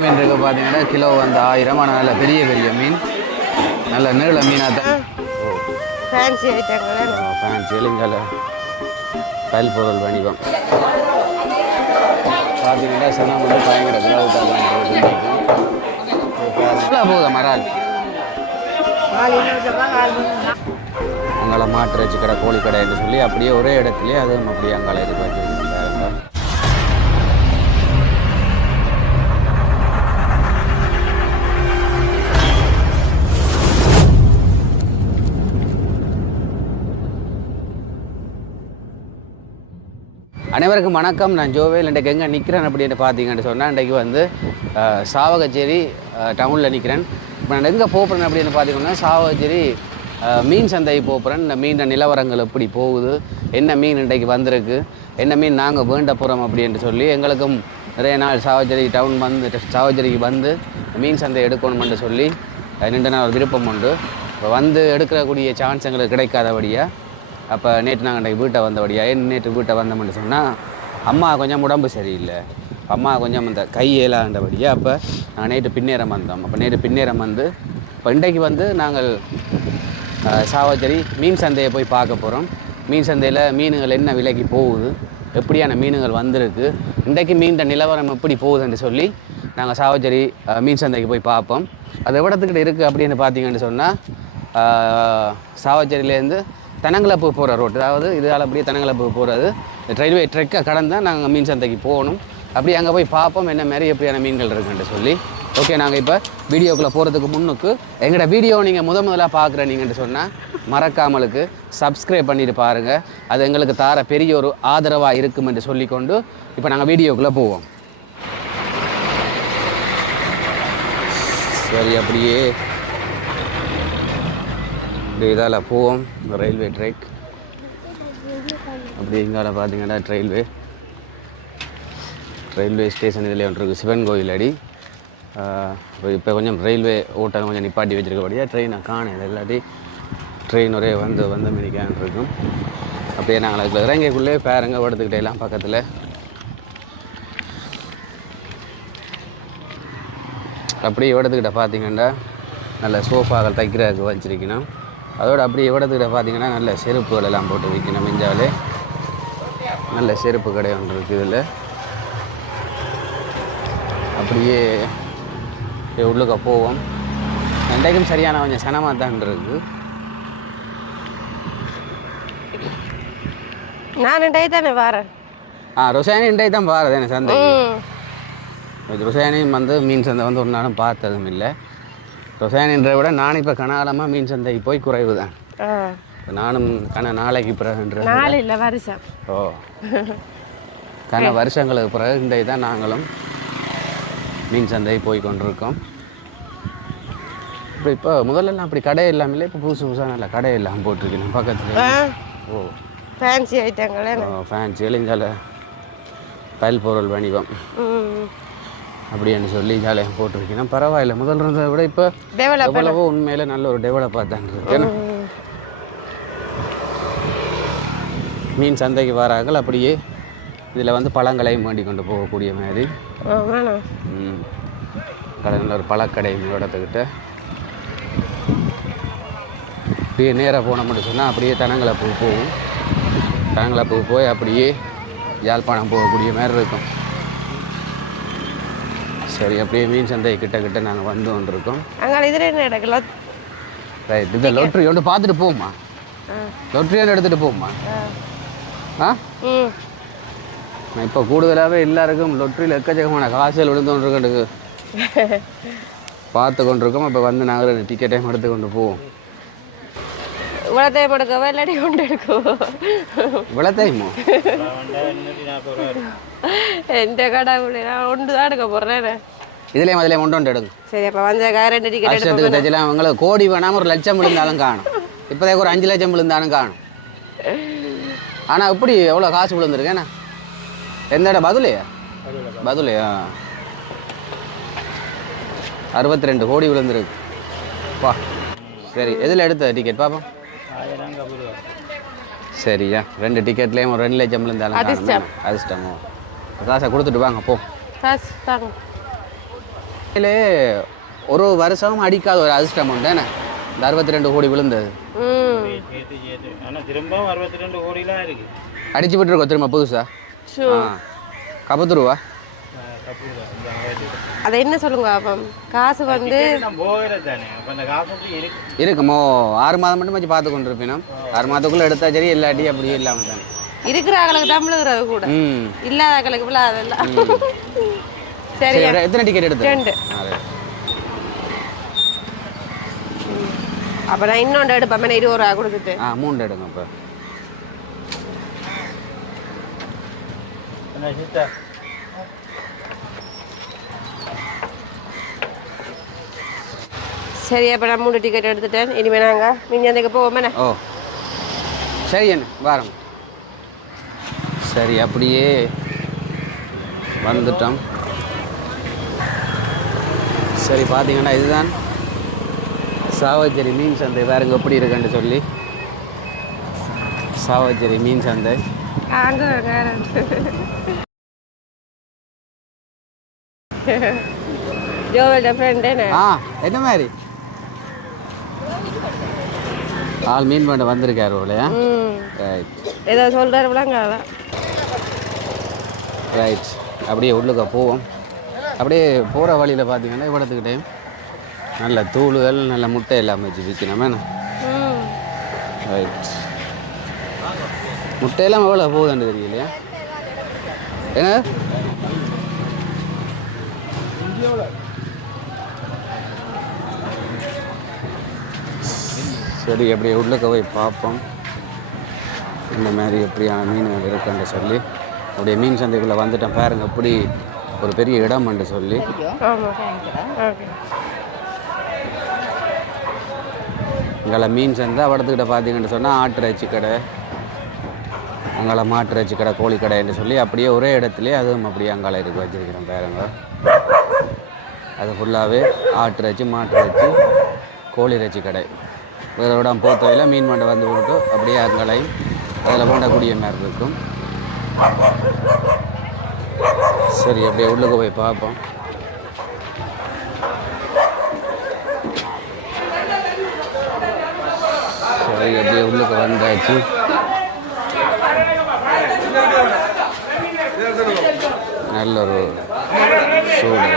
மீன் இருக்கு பார்த்தீங்கன்னா கிலோ வந்து 1000. ஆனால் நல்ல பெரிய பெரிய மீன், நல்ல நீள மீனாக தான். ஃபேன்சி ஐட்டங்கள், ஃபேன்சி இலங்கால பயில் பொருள் வணிகம் பார்த்தீங்கன்னா சனம் வந்து பயங்கர போதும் மரால் அங்கே மாட்டு இறைச்சி கடை, கோழி கடைன்னு சொல்லி அப்படியே ஒரே இடத்துலையே அதுவும் அப்படியே அங்கால இது பார்த்துருக்கீங்க. அனைவருக்கும் வணக்கம். நான் ஜோவேல். இன்றைக்கு எங்கே நிற்கிறேன் அப்படின்னு பார்த்தீங்கன்னு சொன்னால், இன்றைக்கு வந்து சாவகச்சேரி டவுனில் நிற்கிறேன். இப்போ நான் எங்கே போகிறேன் அப்படின்னு பார்த்தீங்கன்னா, சாவகச்சேரி மீன் சந்தைக்கு போகிறேன். இந்த மீன் நிலவரங்கள் எப்படி போகுது, என்ன மீன் இன்றைக்கு வந்திருக்கு, என்ன மீன் நாங்கள் வேண்ட போகிறோம் அப்படின்ட்டு சொல்லி எங்களுக்கும் நிறைய நாள் சாவகச்சேரிக்கு வந்து மீன் சந்தை எடுக்கணுமென்று சொல்லி நீண்ட நாள் விருப்பம் உண்டு. இப்போ வந்து எடுக்கக்கூடிய சான்ஸ் எங்களுக்கு கிடைக்காதபடியாக அப்போ நேற்று நாங்கள் இன்றைக்கு வீட்டை வந்தபடியா. நேற்று வீட்டை வந்தோம்னு சொன்னால் அம்மா கொஞ்சம் உடம்பு சரியில்லை, அம்மா கொஞ்சம் இந்த கை ஏலாண்டபடியா. அப்போ நாங்கள் நேற்று பின்னேரம் வந்தோம். அப்போ நேற்று பின்னேரம் வந்து இப்போ இன்றைக்கு வந்து நாங்கள் சாவச்சேரி மீன் சந்தையை போய் பார்க்க போகிறோம். மீன் சந்தையில் மீனுகள் என்ன விலைக்கு போகுது, எப்படியான மீனுகள் வந்திருக்கு, இன்றைக்கு மீன் நிலவரம் எப்படி போகுதுன்னு சொல்லி நாங்கள் சாவச்சேரி மீன் சந்தைக்கு போய் பார்ப்போம். அது எவ்வளோத்துக்கிட்ட இருக்குது அப்படின்னு பார்த்தீங்கன்னு சொன்னால், சாவச்சேரியிலேருந்து தனங்கலப்பு போகிற ரோட், அதாவது இதால் அப்படியே தனங்கலப்பு போகிறது ரயில்வே ட்ரெக்கை கடந்தால் நாங்கள் மீன் சந்தைக்கு போகணும். அப்படி அங்கே போய் பார்ப்போம் என்ன மாதிரி எப்படியான மீன்கள் இருக்குன்ட்டு சொல்லி. ஓகே, நாங்கள் இப்போ வீடியோக்குள்ளே போகிறதுக்கு முன்னுக்கு எங்களோட வீடியோ நீங்கள் முதலாக பார்க்குறீங்கன்ட்டு சொன்னால் மறக்காமலுக்கு சப்ஸ்கிரைப் பண்ணிட்டு பாருங்கள். அது எங்களுக்கு தார பெரிய ஒரு ஆதரவாக இருக்கும் என்று சொல்லிக்கொண்டு இப்போ நாங்கள் வீடியோக்குள்ளே போவோம். சரி, அப்படியே இப்படி இதால் போவோம். ரயில்வே ட்ரெக் அப்படி இங்கால பார்த்தீங்கன்னா ரயில்வே ஸ்டேஷன் இதில் ஒன்று இருக்குது, சிவன் கோயில் அடி. இப்போ கொஞ்சம் ரயில்வே ஓட்டம் கொஞ்சம் நிப்பாட்டி வச்சுருக்கபடியா ட்ரெயினை காணும். இல்லாட்டி ட்ரெயின் ஒரே வந்து மினிக்கான் இருக்கும். அப்படியே நாங்கள் அதில் இறங்கிக்குள்ளே பேருங்க படுத்துக்கிட்டே எல்லாம் பக்கத்தில். அப்படியே இடத்துக்கிட்ட பார்த்தீங்கன்னா நல்ல சோஃபாக்கள் தைக்கிறதுக்கு வச்சுருக்கணும். அதோடு அப்படியே இடத்துக்கிட்ட பார்த்தீங்கன்னா நல்ல செருப்புகள் எல்லாம் போட்டு விற்கணும். மிஞ்சாலே நல்ல செருப்பு கடை ஒன்று இருக்குது இதில். அப்படியே உள்ளுக்க போவோம். இன்றைக்கும் சரியான கொஞ்சம் சனமாக தான் இருக்குது. நான் இன்றைக்கு தானே வரேன். ரொசானி இன்றைக்கு தான் பாருது எனக்கு சந்தை. ரொசானியும் வந்து மீன் சந்தை வந்து ஒரு நாளும் பார்த்ததும் இல்லை. ரொசானின்ற விட நான் இப்போ கனாலமாக மீன் சந்தைக்கு போய் குறைவு தான். நானும் நாளைக்கு பிறகுன்ற வருஷம் வருஷங்களுக்கு பிறகு இன்றைக்கு தான் நாங்களும் மீன் சந்தைக்கு போய் கொண்டிருக்கோம். இப்போ முதல்லலாம் அப்படி கடை இல்லாமல் இப்போ புதுசாக நல்ல கடை எல்லாம் போட்டிருக்கேன் பக்கத்தில். ஃபேன்சி ஐட்டங்கள், ஃபேன்சி இலங்கால பயில் பொருள் வணிகம் அப்படின்னு சொல்லி ஜாலியாக போட்டிருக்கேன். பரவாயில்ல, முதல்ல இருந்ததை விட இப்போ எவ்வளவோ உண்மையில நல்ல ஒரு டெவலப்பாக தான் இருக்கு. மீன் சந்தைக்கு வரார்கள் அப்படியே இதில் வந்து பழங்களையும் வேண்டி கொண்டு போகக்கூடிய மாதிரி கடையில் ஒரு பழக்கடை இடத்துக்கிட்ட அப்படியே நேராக போனோம்னு சொன்னால் அப்படியே தனங்கலப்பூ போகும். தனங்கலப்பூ போய் அப்படியே யாழ்ப்பாணம் போகக்கூடிய மாதிரி இருக்கும். சரி, அப்படியே மீன் சந்தை கிட்ட நாங்கள் வந்து கொண்டிருக்கோம். ரைட், இந்த லொட்ரி ஒன்று பார்த்துட்டு போகுமா? லொட்ரி ஒன்று எடுத்துகிட்டு போகுமா? இப்போ கூடுதலாகவே எல்லாருக்கும் லொட்ரியில் எக்கச்சக்கமான காசுகள் விழுந்து கொண்டிருக்கு பார்த்து கொண்டிருக்கோம். இப்போ வந்து நாங்கள் டிக்கெட்டையும் எடுத்து கொண்டு போவோம். இவ்வளோத்தையும் எடுக்கவோ இல்லாட்டி கொண்டு எடுக்கவோ? இவ்வளோத்தையுமோ எந்த கடை நான் ஒன்று தான் எடுக்க போகிறேன். இதுலேயும் அதில் ஒன்று எடுங்க. சரி, அப்போ வந்து 2 டிக்கெட் வருஷத்துக்கு தைச்சலாம். உங்களுக்கு கோடி வேணாமல் 1 லட்சம் விழுந்தாலும் காணும். இப்போதே ஒரு 5 லட்சம் விழுந்தாலும் காணும். ஆனால் இப்படி எவ்வளோ காசு விழுந்துருக்கேண்ணா? எந்த இடம்? பதுலையா? 62 கோடி விழுந்துருக்கு. பா, சரி, எதில் எடுத்த டிக்கெட் பார்ப்போம். சரியா, 2 டிக்கெட்லேயும் ஒரு 2 லட்சம் விழுந்தாலும் அதிர்ஷ்டமோ? காசை கொடுத்துட்டு வாங்க போ. இதிலே ஒரு வருஷம் அடிக்காத ஒரு அதிர்ஷ்டம் உண்டு என்ன இந்த 62 கோடி விழுந்தது. ஆனால் திரும்பவும் 62 கோடிலாம் இருக்கு. அடிச்சு விட்டுருக்கோம் திரும்ப புதுசா. கபத்துருவா அதை என்ன சொல்லுங்க அப்போ காசு வந்து இருக்குமோ 6 மாதம் மட்டும் வச்சு பார்த்து கொண்டு இருப்பேன். 6 மாதத்துக்குள்ளே எடுத்தா சரி இல்லாட்டி அப்படியே இல்லாமல் தானே இருக்கிறாங்களுக்கு தமிழுகிறது கூட இல்லாதவங்களுக்கு அதெல்லாம். சரி எத்தனை டிக்கெட் எடுத்து? 2. அப்போ நான் இன்னொன்று எடுப்பேன் 20 ரூபா கொடுத்துட்டு 3 எடுங்க இப்போ. சரி அப்போ நான் 3 டிக்கெட் எடுத்துட்டேன். இனிமேல் நாங்கள் மிஞ்சந்துக்கு போவோமே. ஓ சரி என்ன வாரம். சரி அப்படியே வந்துட்டோம். சரி பார்த்தீங்கன்னா இதுதான் சாவச்சேரி மீன் சந்தை. வேறுங்க எப்படி இருக்குன்னு சொல்லி சாவச்சேரி மீன் சந்தை. என்ன மாதிரி ஆள் மீன் பண்ண வந்திருக்காரு இல்லையா? ஏதோ சொல்கிறாருலாங்க. ரைட் அப்படியே உள்ளுக்க போவோம். அப்படியே போகிற வழியில் பார்த்தீங்கன்னா இவ்வளோத்துக்கிட்டே நல்ல தூளுகள் நல்ல முட்டை எல்லாம் வச்சு விற்கணும் வேணும். ரைட் முட்டையெல்லாம் எவ்வளோ போகுதுன்னு தெரியலையா? ஏன்னா சரி அப்படியே உள்ளுக்க போய் பார்ப்போம் இந்த மாதிரி எப்படியான மீன் இருக்குன்னு சொல்லி. அப்படியே மீன் சந்தைக்குள்ளே வந்துட்டேன். பாருங்க எப்படி ஒரு பெரிய இடம்னு சொல்லி. இங்கே மீன் சந்தை அவடத்துக்கிட்ட பார்த்தீங்கன்னு சொன்னால் ஆட்டுறைச்சி கடை, அங்கே மாட்டுறைச்சி கடை, கோழி கடைன்னு சொல்லி அப்படியே ஒரே இடத்துலையே அதுவும் அப்படியே அங்கால இருக்கு வச்சுருக்கிறேன். பாருங்க அது ஃபுல்லாகவே ஆட்டுறைச்சி, மாட்டுறைச்சி, கோழி இறைச்சி கடை. வேறு இடம் போத்தவையில் மீன் மண்டை வந்து போட்டு அப்படியே அங்களையும் அதில் போண்டக்கூடிய மாதிரி இருக்கும். சரி அப்படியே உள்ளுக்கு போய் பார்ப்போம். சரி அப்படியே உள்ளுக்கு வந்தாச்சு. நல்ல ஒரு சூடு.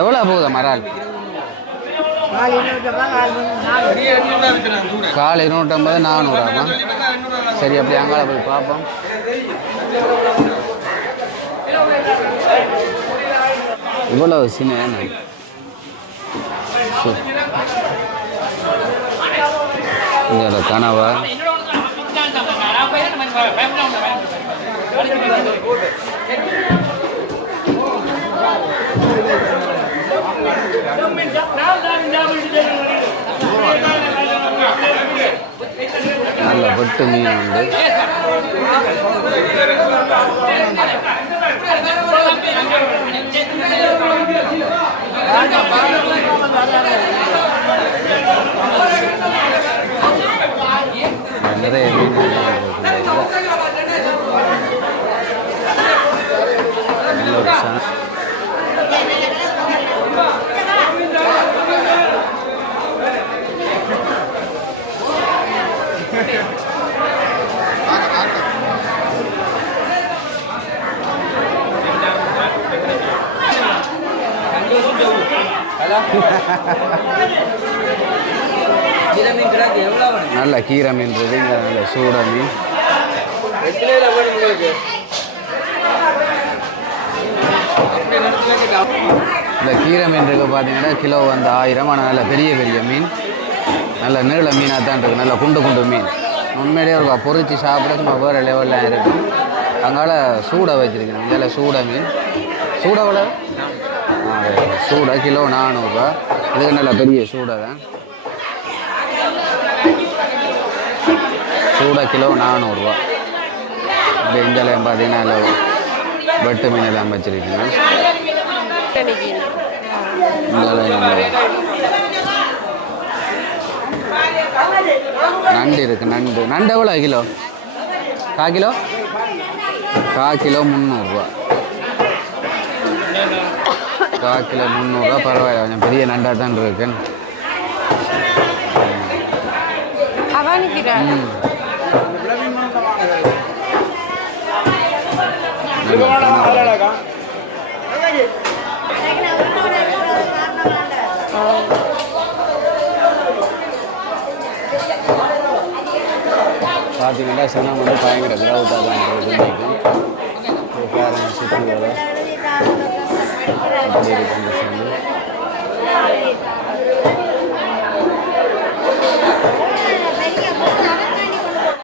எவ்வளோ போகுதா மரால்? கால் 250, 400. சரி அப்படி அங்கால போய் பார்ப்போம். இவ்வளவு சின்ன இதில் கனவா நல்ல வெட்டு மீன் உண்டு. நிறைய மீன் நல்ல ஒரு நல்ல கீரை மீன் இருக்கு. நல்ல சூட மீன். இந்த கீரை மீன் இருக்கு பார்த்தீங்கன்னா கிலோ வந்து 1000. ஆனால் நல்ல பெரிய பெரிய மீன், நல்ல நீள மீனாக தான் இருக்குது. நல்ல குண்டு குண்டு மீன் உண்மையிலேயே இருக்கா. பொறிச்சு சாப்பிட சும்மா வேறு லெவலில் இருக்கும். அங்கால சூடை வச்சுருக்கேன். இதில் சூட மீன். சூடை விட சூடை கிலோ 400 ரூபா. இதுக்கு நல்ல பெரிய சூடை தான். சூடை கிலோ 400 ரூபா. அப்படி இங்கெல்லாம் பார்த்தீங்கன்னா அதில் வெட்டு மீன் எல்லாம் வச்சுருக்கீங்க. நண்டு இருக்குது. நண்டு எவ்வளோ கிலோ? 1/4 கிலோ கால் கிலோ 300 ரூபா. கால் கிலோ 300 ரூபா. பரவாயில்ல, கொஞ்சம் பெரிய நண்டா தான் இருக்கு. பார்த்தீங்கன்னா சனம் வந்து பயங்கர கிரௌட்டாக தான் இருக்குது. சுற்றி வர எப்படி இருக்குன்னு சொல்லி